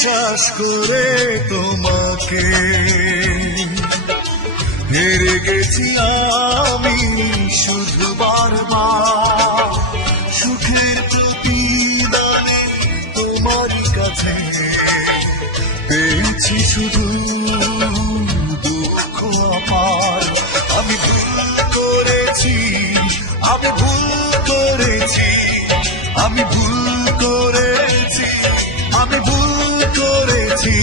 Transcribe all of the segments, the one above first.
বিশ্বাস করে তোমাকে হেরে গেছি আমি শুধু বারবার সুখের প্রতিদানে তোমারই কাছে পেয়েছি শুধু দুঃখ আমার। আমি ভুল করেছি, আমি ভুল করেছি, আমি ভুল করেছি, আমি ভুল করেছি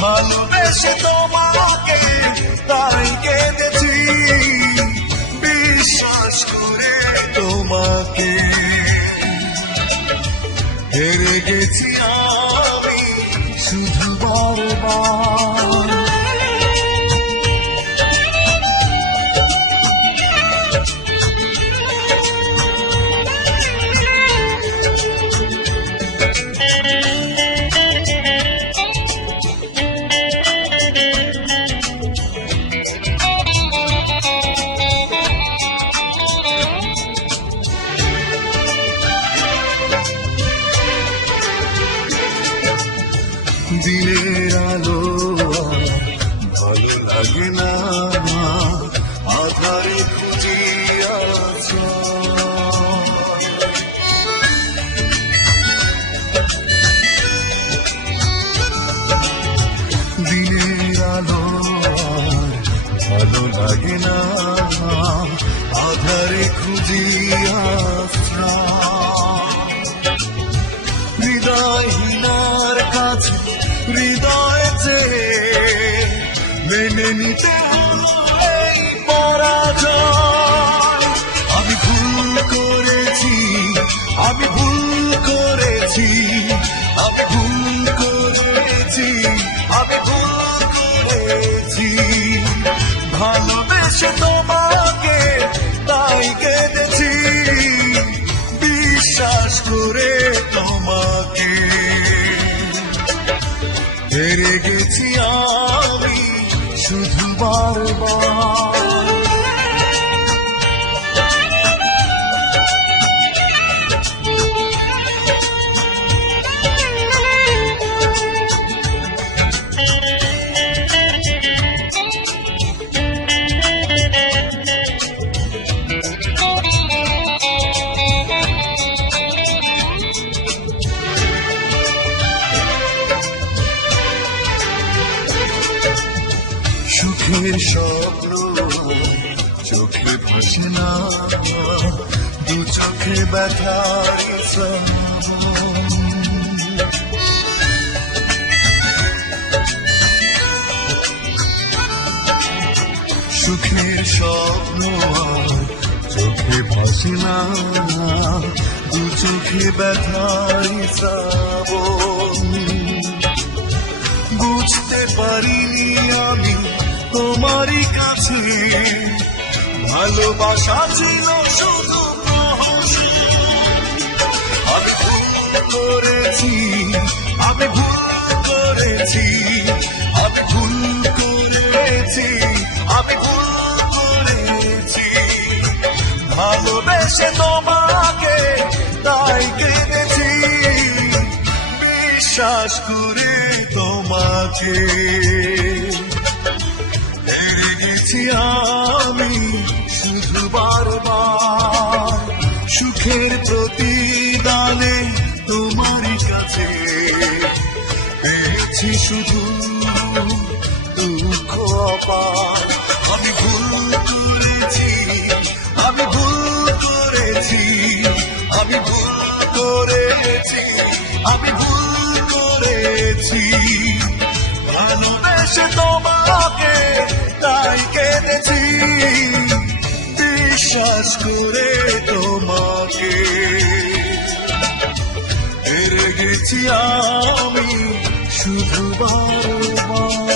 ভালোবেসে তোমাকে, তাই কেঁদেছি বিশ্বাস করে তোমাকে হেরে গেছি আমি শুধু বারবার। দিনের আলো ভালো লাগে না, আধারে খুঁজিয়াছ। দিনের আলো ভালো লাগে না, আধারে খুঁজিয়াছ। হৃদয়হীনার কাছে হৃদয় যে মেনে নিতে এই পরাজয়। আমি ভুল করেছি, আমি ভুল করেছি, আমি ভুল করেছি, আমি ভুল করেছি ভালোবেসে তোমাকে, তাই কেঁদেছি বিশ্বাস করে তোমাকে হেরে গেছি আমি শুধু বারবার। সুখের স্বপ্ন চোখে ভাসে না, দু চোখে ব্যথার শ্রাবণ। সুখের স্বপ্ন চোখে ভাসে না, দু চোখে ব্যথার শ্রাবণ। বুঝতে পারিনি আমি তোমারই কাছে ভালোবাসা ছিল শুধু আমি ভুল করেছি, আমি ভুল করেছি, আমি ভুল করেছি, আমি ভুল করেছি ভালোবেসে তোমাকে, তাই কেঁদেছি বিশ্বাস করে তোমাকে হেরে গেছি আমি শুধু বারবার সুখের প্রতিদানে তোমারই কাছে পেয়েছি শুধু দুঃখ অপার। আমি ভুল করেছি, আমি ভুল করেছি, আমি ভুল করেছি, আমি ভুল করেছি ভালোবেসে তোমাকে, তাই কেঁদেছি বিশ্বাস করে তোমাকে হেরে গেছি আমি শুধু বারবার।